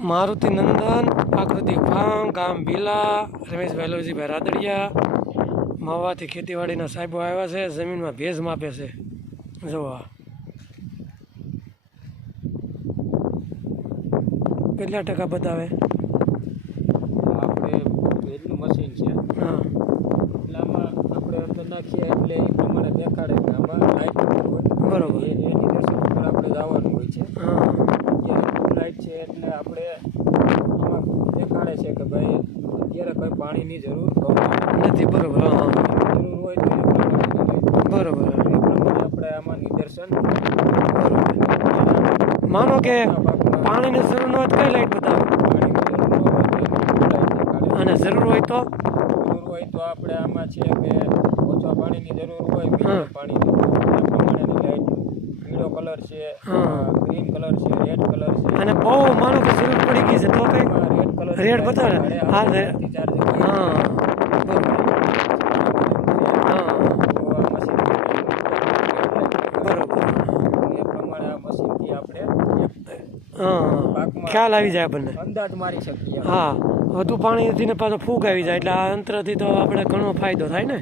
મારુતિ નંદન પ્રાકૃતિક ફાર્મ ગામ ભીલા રમેશભાઈ લોજીભાઈ રાદડિયા માવાથી ખેતીવાડીના સાહેબો આવ્યા છે જમીનમાં ભેજ માપે છે જોવા કેટલા ટકા બતાવે આપણે ભેજનું મશીન છે હા એટલામાં આપણે અંદર નાખીએ એટલે એ પ્રમાણે દેખાડે કે આમાં લાઇટ હોય બરોબર એ નિદર્શન ઉપર આપણે જવાનું હોય છે હા અત્યારે લાઇટ છે એટલે આપણે આમાં દેખાડે છે કે ભાઈ અત્યારે કોઈ પાણીની જરૂર નથી બરોબર હા જરૂર હોય તો બરોબર એ પ્રમાણે આપણે આમાં નિદર્શન માનો કે પાણીની જરૂર ન હોય તો કઈ લાઈટ બતાવે અને જરૂર હોય તો આપણે આમાં છે કે ઓછા પાણીની જરૂર હોય મીડિયમ પાણીની એ પ્રમાણેની લાઈટ પીળો કલર છે ગ્રીન કલર છે રેડ કલર છે અને બહુ માનો કે જરૂર પડી ગઈ છે તો કઈ રેડ કલર રેડ બતાવે હા હા ખ્યાલ આવી જાય આપણને અંદાજ મારી શકીએ હા વધુ પાણીથી ને પાછો ફૂગ આવી જાય એટલે આ અંતરથી તો આપણે ઘણો ફાયદો થાય ને